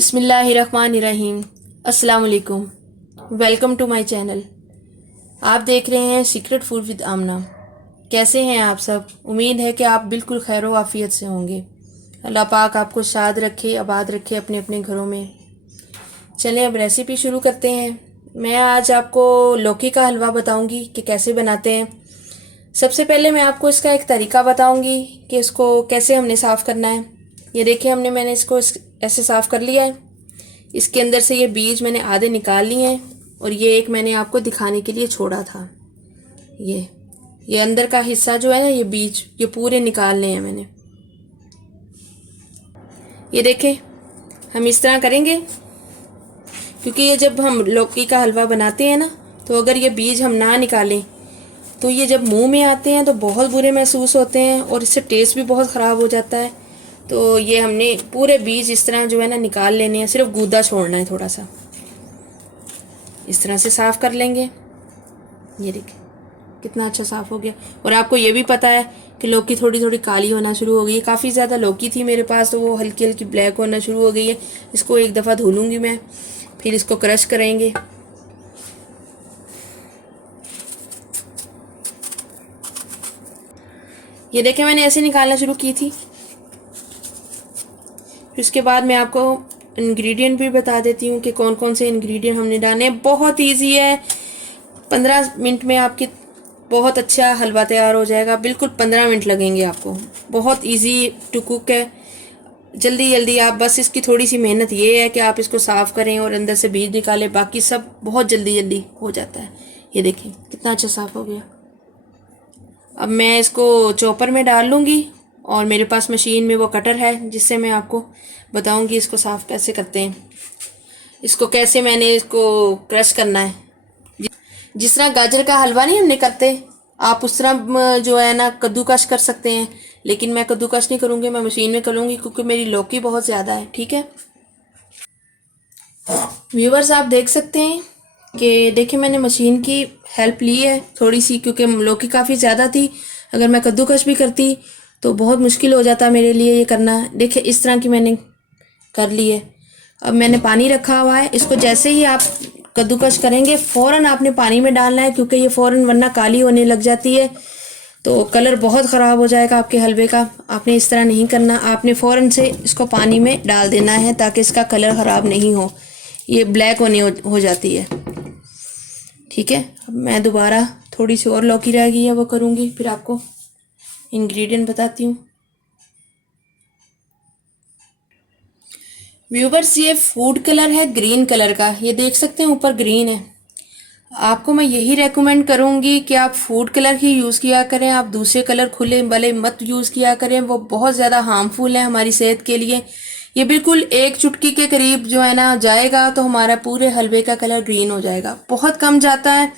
बिस्मिल्लाहिर्रहमानिर्रहीम। अस्सलाम वालेकुम। Welcome to my channel. आप देख रहे हैं सीक्रेट फूड विद आमना। कैसे हैं आप सब? उम्मीद है कि आप बिल्कुल खैर व आफियत से होंगे। अल्लाह पाक आपको शाद रखे, आबाद रखे अपने अपने घरों में। चलें अब रेसिपी शुरू करते हैं। मैं आज आपको लौकी का हलवा बताऊंगी कि कैसे बनाते हैं। सबसे पहले मैं आपको इसका एक तरीका बताऊंगी कि इसको कैसे हमने साफ़ करना है। ये देखिए मैंने इसको ऐसे साफ़ कर लिया है। इसके अंदर से ये बीज मैंने आधे निकाल लिए हैं और ये एक मैंने आपको दिखाने के लिए छोड़ा था। ये अंदर का हिस्सा जो है ना, ये बीज ये पूरे निकालने हैं मैंने। ये देखें, हम इस तरह करेंगे क्योंकि ये जब हम लौकी का हलवा बनाते हैं ना, तो अगर ये बीज हम ना निकालें तो ये जब मुंह में आते हैं तो बहुत बुरे महसूस होते हैं और इससे टेस्ट भी बहुत ख़राब हो जाता है। तो ये हमने पूरे बीज इस तरह जो है ना निकाल लेने हैं, सिर्फ गूदा छोड़ना है थोड़ा सा। इस तरह से साफ़ कर लेंगे। ये देखिए कितना अच्छा साफ़ हो गया। और आपको ये भी पता है कि लौकी थोड़ी थोड़ी काली होना शुरू हो गई है। काफ़ी ज़्यादा लौकी थी मेरे पास, तो वो हल्की हल्की ब्लैक होना शुरू हो गई है। इसको एक दफ़ा धो लूँगी मैं, फिर इसको क्रश करेंगे। ये देखें मैंने ऐसे निकालना शुरू की थी। फिर उसके बाद मैं आपको इंग्रेडिएंट भी बता देती हूँ कि कौन कौन से इंग्रेडिएंट हमने डालने हैं। बहुत इजी है, 15 मिनट में आपकी बहुत अच्छा हलवा तैयार हो जाएगा। बिल्कुल 15 मिनट लगेंगे आपको। बहुत इजी टू कुक है, जल्दी जल्दी। आप बस इसकी थोड़ी सी मेहनत ये है कि आप इसको साफ़ करें और अंदर से बीज निकालें, बाकी सब बहुत जल्दी जल्दी हो जाता है। ये देखिए कितना अच्छा साफ़ हो गया। अब मैं इसको चॉपर में डाल लूँगी और मेरे पास मशीन में वो कटर है जिससे मैं आपको बताऊँगी इसको साफ़ कैसे करते हैं। इसको कैसे मैंने इसको क्रश करना है। जिस तरह गाजर का हलवा नहीं हमने करते, आप उस तरह जो है ना कद्दूकश कर सकते हैं, लेकिन मैं कद्दूकश नहीं करूँगी, मैं मशीन में करूँगी क्योंकि मेरी लौकी बहुत ज़्यादा है। ठीक है व्यूवर्स, आप देख सकते हैं कि देखिए मैंने मशीन की हेल्प ली है थोड़ी सी, क्योंकि लौकी काफ़ी ज़्यादा थी। अगर मैं कद्दूकश भी करती तो बहुत मुश्किल हो जाता मेरे लिए ये करना। देखिए इस तरह की मैंने कर ली है। अब मैंने पानी रखा हुआ है। इसको जैसे ही आप कद्दूकश करेंगे फ़ौरन आपने पानी में डालना है, क्योंकि ये फ़ौरन वरना काली होने लग जाती है तो कलर बहुत ख़राब हो जाएगा आपके हलवे का। आपने इस तरह नहीं करना, आपने फ़ौरन से इसको पानी में डाल देना है ताकि इसका कलर ख़राब नहीं हो, ये ब्लैक होने हो जाती है। ठीक है, अब मैं दोबारा थोड़ी सी और लौकी रह गई है वो करूँगी, फिर आपको इंग्रेडिएंट बताती हूँ। व्यूवर्स, ये फूड कलर है ग्रीन कलर का, ये देख सकते हैं ऊपर ग्रीन है। आपको मैं यही रेकमेंड करूँगी कि आप फूड कलर ही यूज़ किया करें। आप दूसरे कलर खुले वाले मत यूज़ किया करें, वो बहुत ज़्यादा हार्मफुल है हमारी सेहत के लिए। ये बिल्कुल एक चुटकी के करीब जो है ना जाएगा तो हमारा पूरे हलवे का कलर ग्रीन हो जाएगा। बहुत कम जाता है,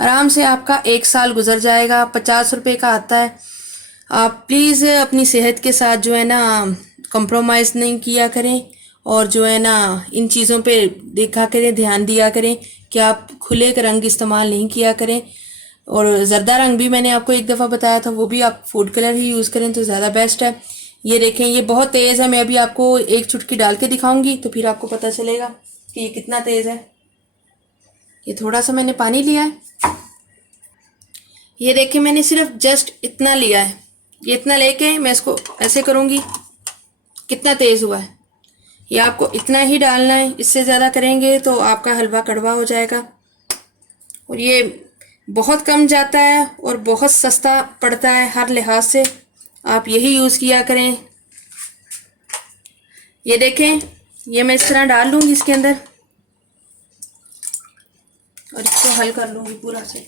आराम से आपका 1 साल गुजर जाएगा। 50 रुपये का आता है। आप प्लीज़ अपनी सेहत के साथ जो है ना कंप्रोमाइज़ नहीं किया करें और जो है ना इन चीज़ों पे देखा करें, ध्यान दिया करें कि आप खुले रंग इस्तेमाल नहीं किया करें। और ज़र्दा रंग भी मैंने आपको एक दफ़ा बताया था, वो भी आप फूड कलर ही यूज़ करें तो ज़्यादा बेस्ट है। ये देखें ये बहुत तेज़ है, मैं अभी आपको एक चुटकी डाल के दिखाऊंगी तो फिर आपको पता चलेगा कि ये कितना तेज़ है। ये थोड़ा सा मैंने पानी लिया है। ये देखें मैंने सिर्फ जस्ट इतना लिया है। ये इतना लेके मैं इसको ऐसे करूँगी, कितना तेज़ हुआ है। ये आपको इतना ही डालना है, इससे ज़्यादा करेंगे तो आपका हलवा कड़वा हो जाएगा। और ये बहुत कम जाता है और बहुत सस्ता पड़ता है हर लिहाज से, आप यही यूज़ किया करें। ये देखें ये मैं इस तरह डाल लूँगी इसके अंदर और इसको हल कर लूँगी पूरा से।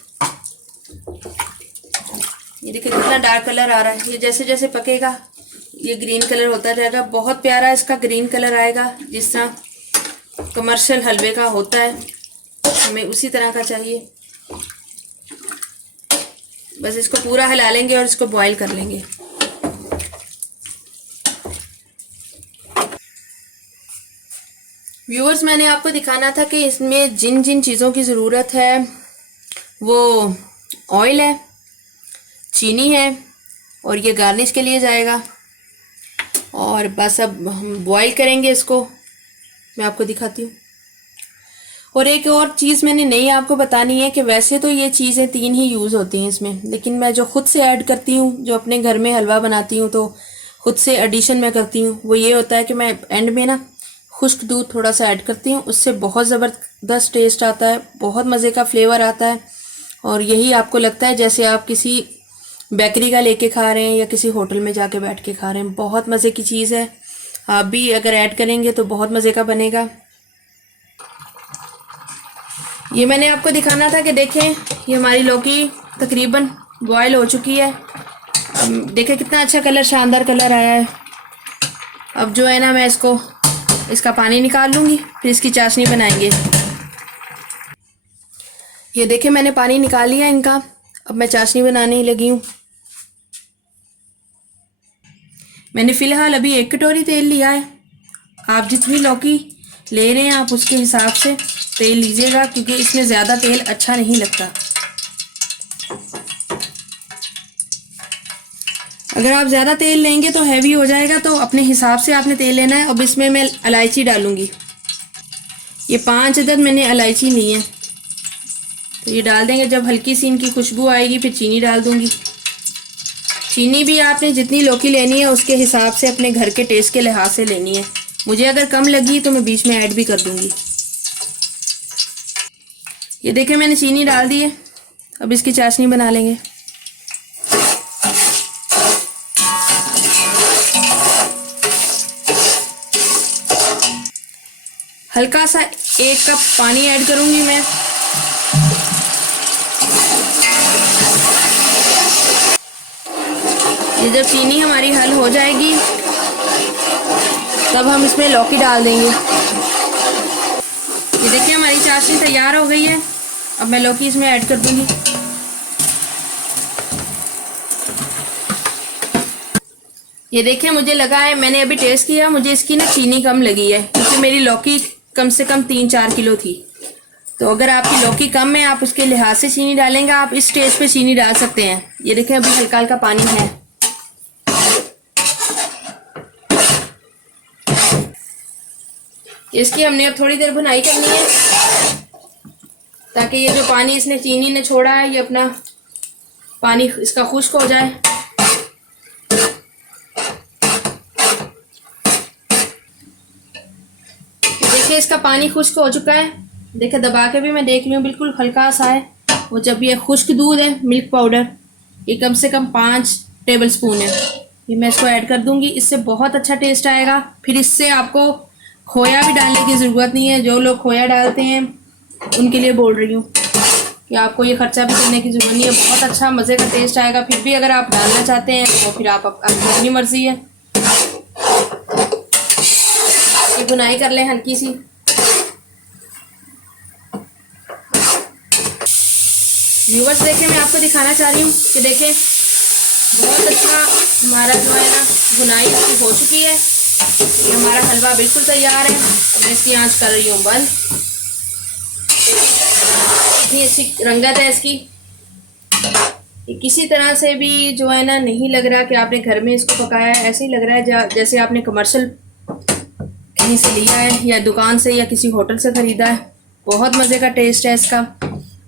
ये देखिए कितना डार्क कलर आ रहा है। ये जैसे जैसे पकेगा ये ग्रीन कलर होता जाएगा। बहुत प्यारा इसका ग्रीन कलर आएगा, जिस तरह कमर्शियल हलवे का होता है, हमें उसी तरह का चाहिए। बस इसको पूरा हिला लेंगे और इसको बॉईल कर लेंगे। व्यूअर्स, मैंने आपको दिखाना था कि इसमें जिन जिन चीज़ों की ज़रूरत है वो ऑयल है, चीनी है और ये गार्निश के लिए जाएगा। और बस अब हम बॉईल करेंगे इसको मैं आपको दिखाती हूँ। और एक और चीज़ मैंने नहीं आपको बतानी है कि वैसे तो ये चीज़ें 3 ही यूज़ होती हैं इसमें, लेकिन मैं जो खुद से ऐड करती हूँ, जो अपने घर में हलवा बनाती हूँ तो खुद से एडिशन मैं करती हूँ, वो ये होता है कि मैं एंड में ना खुश्क दूध थोड़ा सा ऐड करती हूँ। उससे बहुत ज़बरदस्त टेस्ट आता है, बहुत मज़े का फ्लेवर आता है। और यही आपको लगता है जैसे आप किसी बेकरी का लेके खा रहे हैं या किसी होटल में जाके बैठ के खा रहे हैं। बहुत मज़े की चीज़ है, आप भी अगर ऐड करेंगे तो बहुत मज़े का बनेगा। ये मैंने आपको दिखाना था कि देखें ये हमारी लौकी तकरीबन बॉयल हो चुकी है। अब देखें कितना अच्छा कलर, शानदार कलर आया है। अब जो है ना मैं इसका पानी निकाल लूँगी, फिर इसकी चाशनी बनाएंगे। ये देखें मैंने पानी निकाल लिया इनका। अब मैं चाशनी बनाने ही लगी हूँ। मैंने फ़िलहाल अभी 1 कटोरी तेल लिया है। आप जितनी लौकी ले रहे हैं आप उसके हिसाब से तेल लीजिएगा, क्योंकि इसमें ज़्यादा तेल अच्छा नहीं लगता। अगर आप ज़्यादा तेल लेंगे तो हैवी हो जाएगा, तो अपने हिसाब से आपने तेल लेना है। अब इसमें मैं इलायची डालूँगी। ये 5 अदद मैंने इलायची ली है, तो ये डाल देंगे। जब हल्की सी इनकी खुशबू आएगी फिर चीनी डाल दूँगी। चीनी भी आपने जितनी लौकी लेनी है उसके हिसाब से अपने घर के टेस्ट के लिहाज से लेनी है। मुझे अगर कम लगी तो मैं बीच में ऐड भी कर दूँगी। ये देखें मैंने चीनी डाल दी है। अब इसकी चाशनी बना लेंगे। हल्का सा 1 कप पानी ऐड करूंगी मैं। ये जब चीनी हमारी हल हो जाएगी तब हम इसमें लौकी डाल देंगे। ये देखिए हमारी चाशनी तैयार हो गई है। अब मैं लौकी इसमें ऐड कर दूंगी। ये देखिए मुझे लगा है, मैंने अभी टेस्ट किया, मुझे इसकी ना चीनी कम लगी है, क्योंकि मेरी लौकी कम से कम 3-4 किलो थी। तो अगर आपकी लौकी कम है आप उसके लिहाज से चीनी डालेंगे, आप इस स्टेज पे चीनी डाल सकते हैं। ये देखें अभी हल्का हल्का पानी है। इसकी हमने अब थोड़ी देर भुनाई करनी है, ताकि ये जो पानी इसने चीनी ने छोड़ा है ये अपना पानी इसका खुश्क हो जाए। देखिए इसका पानी खुश्क हो चुका है। देखिए दबा के भी मैं देख रही हूँ, बिल्कुल हल्का सा है। वो जब ये खुश्क दूध है, मिल्क पाउडर, ये कम से कम 5 टेबल स्पून है, ये मैं इसको ऐड कर दूंगी। इससे बहुत अच्छा टेस्ट आएगा। फिर इससे आपको खोया भी डालने की ज़रूरत नहीं है। जो लोग खोया डालते हैं उनके लिए बोल रही हूँ कि आपको ये खर्चा भी करने की ज़रूरत नहीं है। बहुत अच्छा मज़े का टेस्ट आएगा। फिर भी अगर आप डालना चाहते हैं तो फिर आप अपनी मर्ज़ी है। ये बुनाई कर लें हल्की सी। व्यूवर्स देखें, मैं आपको दिखाना चाह रही हूँ कि देखें बहुत अच्छा हमारा जो है ना बुनाई इसकी हो चुकी है। ये हमारा हलवा बिल्कुल तैयार है। अब मैं इसकी आंच कर रही हूँ बंद। इतनी अच्छी रंगत है इसकी, ये किसी तरह से भी जो है ना नहीं लग रहा कि आपने घर में इसको पकाया है। ऐसे ही लग रहा है जैसे आपने कमर्शियल कहीं से लिया है या दुकान से या किसी होटल से ख़रीदा है। बहुत मज़े का टेस्ट है इसका।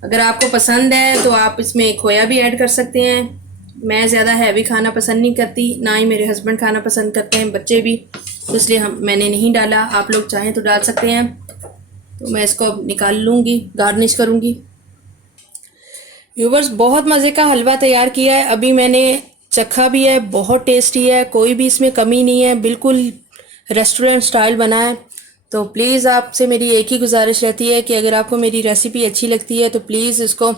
अगर आपको पसंद है तो आप इसमें खोया भी ऐड कर सकते हैं। मैं ज़्यादा हैवी खाना पसंद नहीं करती, ना ही मेरे हस्बैंड खाना पसंद करते हैं, बच्चे भी, तो इसलिए मैंने नहीं डाला। आप लोग चाहें तो डाल सकते हैं। तो मैं इसको अब निकाल लूँगी, गार्निश करूँगी। व्यूवर्स बहुत मज़े का हलवा तैयार किया है। अभी मैंने चखा भी है, बहुत टेस्टी है, कोई भी इसमें कमी नहीं है, बिल्कुल रेस्टोरेंट स्टाइल बना है। तो प्लीज़ आपसे मेरी एक ही गुजारिश रहती है कि अगर आपको मेरी रेसिपी अच्छी लगती है तो प्लीज़ इसको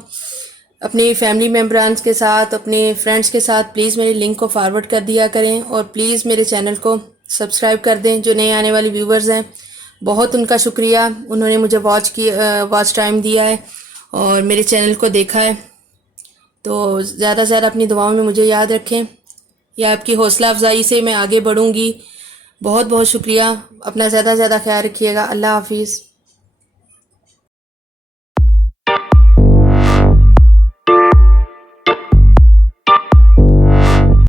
अपने फैमिली मेम्बरान्स के साथ, अपने फ्रेंड्स के साथ प्लीज़ मेरे लिंक को फॉरवर्ड कर दिया करें। और प्लीज़ मेरे चैनल को सब्सक्राइब कर दें। जो नए आने वाले व्यूवर्स हैं बहुत उनका शुक्रिया, उन्होंने मुझे वॉच टाइम दिया है और मेरे चैनल को देखा है। तो ज़्यादा से ज़्यादा अपनी दुआओं में मुझे याद रखें। या आपकी हौसला अफजाई से मैं आगे बढ़ूँगी। बहुत बहुत शुक्रिया। अपना ज़्यादा से ज़्यादा ख्याल रखिएगा। अल्लाह हाफिज़।